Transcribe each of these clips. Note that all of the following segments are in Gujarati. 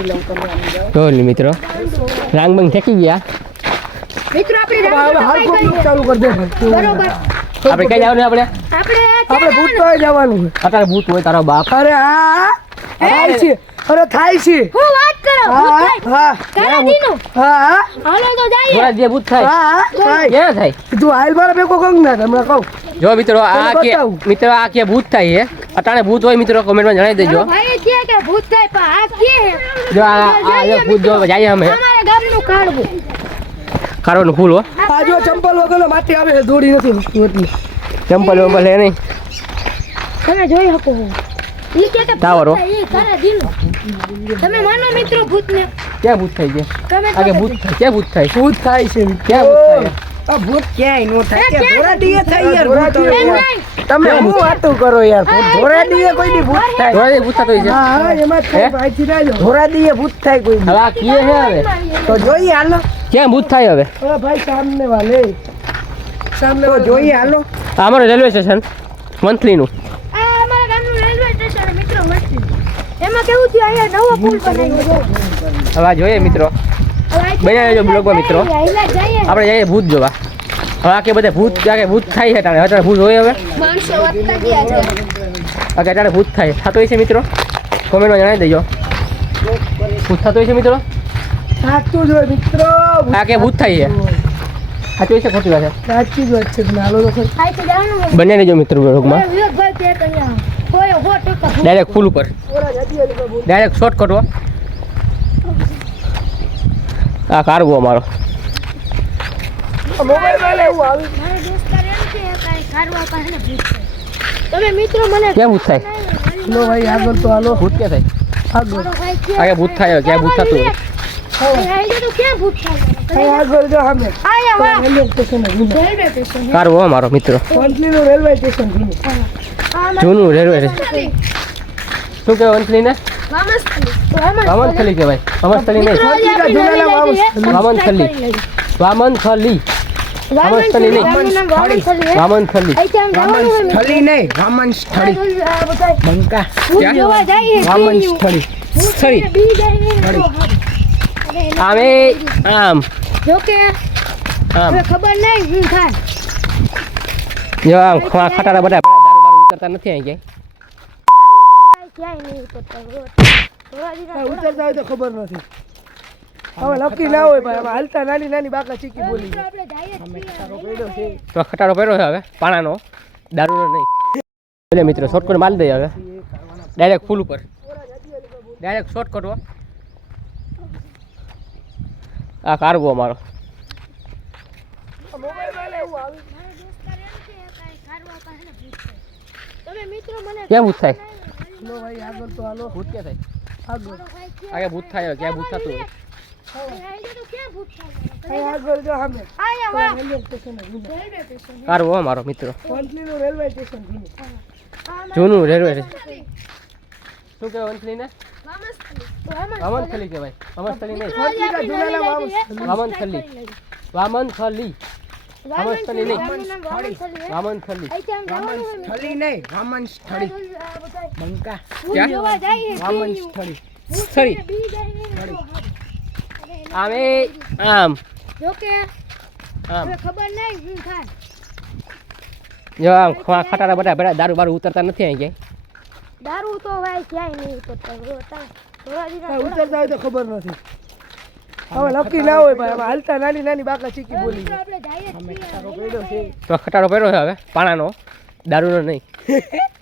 તો મિત્રો રાંગ બંગ થકી ગયા મિત્રો આપણે ચાલુ કરી દે બરોબર આપણે કઈ જવાનું આપણે ભૂત તો જવાનું અત્યારે ભૂત હોય તારો બાપ અરે હા થાય છે હું વાત કરો હા હાલો તો જઈએ થોડા જે ભૂત થાય ક્યાં થાય તું હાલ મારા ભેગો કંગ ના તમને કહું જો મિત્રો આ કે ભૂત થાય છે અટાણે ભૂત હોય મિત્રો કમેન્ટમાં જણાવી દેજો ભાઈ છે કે ભૂત થાય પણ આ કે જો આ ભૂત જો જઈએ અમે અમારા ગામનું કાઢવું કારવાનું ફૂલ હો આ જો ચંપલ વગર માટી આવે છે દોડી નથી એટલે ચંપલ વંપલ હે નહીં તમે જોઈ શકો ઈ કે ટાવરો ઈ કરે દિલો તમે માનો મિત્રો ભૂતને ક્યાં ભૂત થાય છે આગે ભૂત થાય ક્યાં ભૂત થાય ભૂત થાય છે ક્યાં ભૂત થાય આ ભૂત ક્યાંય નો થાય કે ધોરાડીએ થાય યાર ભૂત તમે શું વાતો કરો યાર ધોરાડીએ કોઈ દી ભૂત થાય ધોરાડી ભૂત થતો છે હા એમાં થાય ભાઈથી ના ધોરાડીએ ભૂત થાય કોઈ હવે આ કીએ હે હવે તો જોઈએ હાલો ક્યાં ભૂત થાય હવે ઓ ભાઈ સામને વાલે સામને તો જોઈએ હાલો આ અમારું રેલવે સ્ટેશન મંથલીનું આ અમારા ગામનું રેલવે સ્ટેશન મિત્રો મંથલી એમાં કેવું થયું અહીંયા નવો પુલ બનાવ્યો હવે આ જોઈએ મિત્રો બન્યા રહેજો બ્લોગમાં મિત્રો આપણે જઈએ ભૂત જોવા હવે આ કે બધા ભૂત ક્યાં ભૂત થાય છે અત્યારે ભૂત હોય હવે માણસો વધતા ગયા છે અત્યારે ભૂત થાય થતો હોય છે મિત્રો કોમેન્ટમાં જણાવી દેજો ભૂત થતો હોય છે મિત્રો સાચું જ હોય મિત્રો આ કે ભૂત થાય છે સાચું હોય છે ખોટી વાત છે સાચી જ વાત છે નાલો તો થાય છે જવાનું બન્યા રહેજો મિત્રો બ્લોગમાં વિવેકભાઈ તે કયા કોઈ હો ટકા ડાયરેક્ટ ફૂલ ઉપર ડાયરેક્ટ શોર્ટ કટવો આ કારવો અમારો મોબાઈલ વાલે એવું આવી મારા દોસ્તાર એમ કે કાઈ કારવા પાસે ભૂત થાય તમે મિત્રો મને ક્યાં ભૂત થાય લો ભાઈ આગળ તો હાલો ભૂત ક્યાં થાય આગળ આગે ભૂત થાય ક્યાં ભૂત થતું હોય આઈ તો ક્યાં ભૂત થાય આગળ જો અમે આયા વાહ રેલવે સ્ટેશન કારવો અમારો મિત્રો વંથલી નું રેલવે સ્ટેશન જૂનું રેલવે સ્ટેશન શું કહેવાય વંથલી ને વામનથલી કહેવાય વામનથલી નહીં વામનથલી વામનથલી વામનથલી નહીં વામનથલી વામનસ્થળી નહીં વામનસ્થળી બંકા વામનસ્થળી સ્થળી આમે આમ જો કે આમ ખબર નહીં હું થાય જો આમ ખટારા બધા દારૂ બારૂ ઉતરતા નથી અહીં ક્યાંય ઉતરતા હોય તો ખબર નથી હવે નક્કી ના હોય ભાઈ હાલતા નાની નાની બાકા ચીકી બોલી તો ખટારો પહેર્યો છે હવે પાણાનો દારૂનો નહીં એટલે મિત્રો શોર્ટકટ મારી દઈએ હવે ડાયરેક્ટ ફૂલ ઉપર ડાયરેક્ટ શોર્ટ કરવો આ કારવો અમારો ક્યાં ભૂત થાય ભૂત ક્યાં થાય આગે ભૂત થાય ક્યાં ભૂત થતું હોય કારવો અમારો મિત્રો જૂનું રેલવે સ્ટેશન શું કહેવાય વંથલી ને વામનથલી કહેવાય વામનથલી નહીં વામનથલી વામનથલી વામનસ્થળી નહીં વામનથલી વામનસ્થળી નહીં વામનસ્થળી બંકા વામનસ્થળી સ્થળી આમે આમ જો કે આમ ખબર નહીં હું થાય જો આમ ખટારા બધા દારૂ બારૂ ઉતરતા નથી અહીં ક્યાંય દારૂ તો ભાઈ ક્યાંય નહીં ઉતરતા ઉતરતા હોય તો ખબર નથી હવે નક્કી ના હોય ભાઈ હાલતા નાની નાની બાકા ચીકી બોલી તો ખટારો પહેર્યો છે હવે પાણાનો દારૂનો નહીં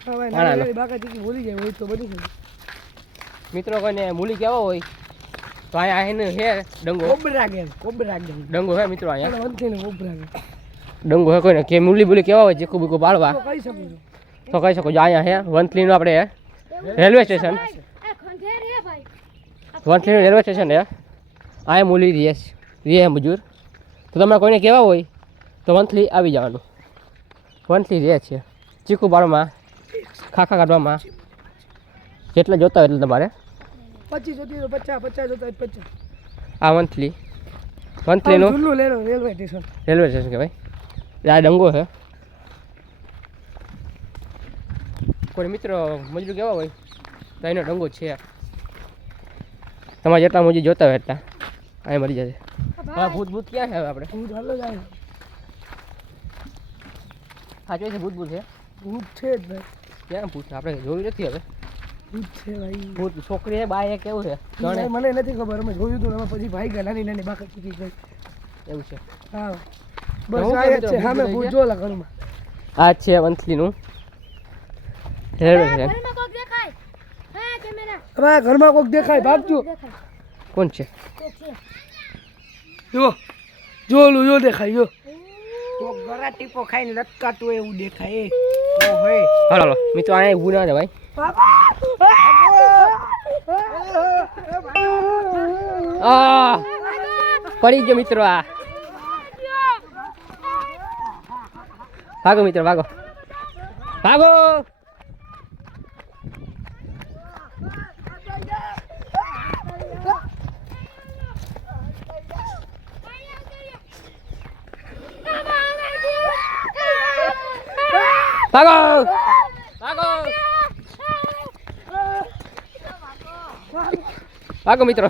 હવે નાની બાકા ચીકી બોલી જાય હોય તો બની જાય મિત્રો કોઈને મૂલી કેવો હોય તો અહીંયા હે ડંગો કોબરા ડંગો હે મિત્રો અહીંયા વંથલીને કોબરા ડંગો હે કોઈને કે મૂલી બુલી કેવા હોય ચીકુ બીકુ બાળવા તો કહી શકું તો કહી શકો જો અહીંયા હે વંથલીનું આપણે રેલવે સ્ટેશન વંથલીનું રેલવે સ્ટેશન હે આ મૂલી રીએ મજૂર તો તમારે કોઈને કહેવા હોય તો વંથલી આવી જવાનું વંથલી રહે છે ચીકુ બાળવામાં ખાખા કાઢવામાં જેટલા જોતા હોય એટલે તમારે 25 જોતી તો 50 જોતા 50 આ વંથલીનું રેલવે સ્ટેશન કહેવાય આ ડંગો છે કોઈ મિત્રો મજૂર કેવા હોય તો એનો ડંગો છે તમારે જેટલા મુજી જોતા હોય એટલા અહીં મળી જશે. હા ભૂત ભૂત ક્યાં છે હવે આપણે? ભૂત હાલો જાય. હા જોઈ છે ભૂત ભૂત છે. ભૂત છે જ ભાઈ. ક્યાં ભૂત છે આપણે જોયું નથી હવે. ભૂત છે ભાઈ. ભૂત છોકરી છે બાય કેવું છે જાણે મને નથી ખબર, અમે જોયું હતું, અમે પછી ભાઈ ગયા નાની નાની બાકર ચૂકી ગઈ. એવું છે. હા બસ આ જ છે. સામે ભૂત જોલા ઘરમાં. આ છે વંથલીનું હેડ છે. ઘરમાં કોક દેખાય. હા કેમેરા હવે ઘરમાં કોક દેખાય, ભાગજો. દેખાય. કોણ છે? કોક છે. જો જોલું જો દેખાય જો. કોક ગરા ટીપો ખાઈને લટકાતું એવું દેખાય. ઓ ભાઈ હાલો હાલો મિત્રો આ ઊભું ના ભાઈ. આ પડી ગયો મિત્રો. આ ભાગો મિત્રો ભાગો ભાગો. ભાગો ભાગો ભાગો મિત્રો.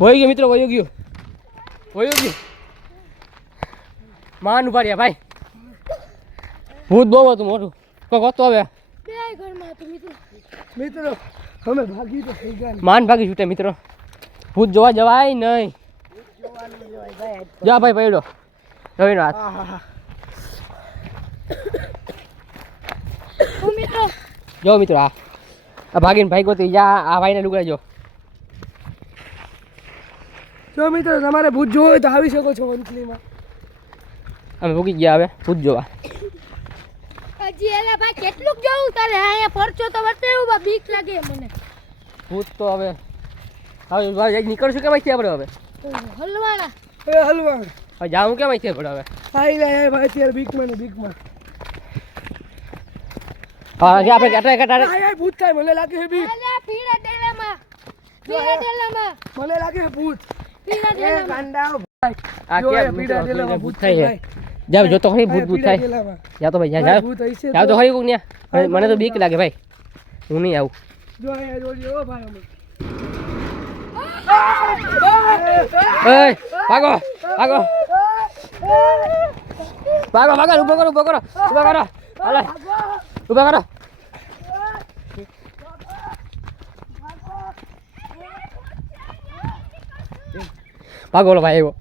વહી ગયો મિત્રો, વહી ગયો વહી ગયો. માન ઉભા રહ્યા ભાઈ. ભૂત બહુ હતું મોટું. કોક હતો હવે બે ઘરમાં હતું મિત્રો. મિત્રો અમે ભાગી તો થઈ ગયા. માન ભાગી છૂટે મિત્રો. ભૂત જોવા જવાય નહીં. જા ભાઈ પડ્યો રવિનો હાથ. હું મિત્રો જો મિત્રો આ ભાગીને ભાઈ ગોતી જા. આ ભાઈને લુગડા જો. જો મિત્રો તમારે ભૂત જોવું હોય તો આવી શકો છો વંથલીમાં. અમે ભૂગી ગયા હવે ભૂત જોવા. હજી એલા ભાઈ કેટલુંક જોવું તારે? અહીંયા પરચો તો બતાવ્યું બા, બીક લાગે મને. ભૂત તો હવે હવે નીકળશું કેમ અહીંથી આપણે હવે? હલવાના હવે હલવા હવે જાઉં કેમ અહીંથી આપણે હવે? આઈ જાય ભાઈ અત્યારે બીકમાં ને બીકમાં. હા કે આપણે કટાય કટાય આય ભૂત થાય મને લાગે છે બીક. અલા પીડા ડેલામાં પીડા ડેલામાં મને લાગે છે ભૂત. પીડા એ ડેલામાં ગાંડા આ જો એ કેમ પીડા મિત્રો ડેલામાં ભૂત ભૂત થાય થાય. છે? જાવ જોતો ખરી ભૂત ભૂત થાય. જા તો ભાઈ જા જાવ ભૂત હશે જાવ તો ખરી કોક ન્યા. મને તો બીક લાગે ભાઈ, હું નહીં આવું. જો અહીંયા જોજો ઓ ભાઈ અમે. એ ભાગો ભાગો ભાગો ભાગો. ઊભો કરો ઊભો કરો ઊભો કરો. હાલે ઊભો કરો. ભાગો ઓલો ભાઈ આવ્યો.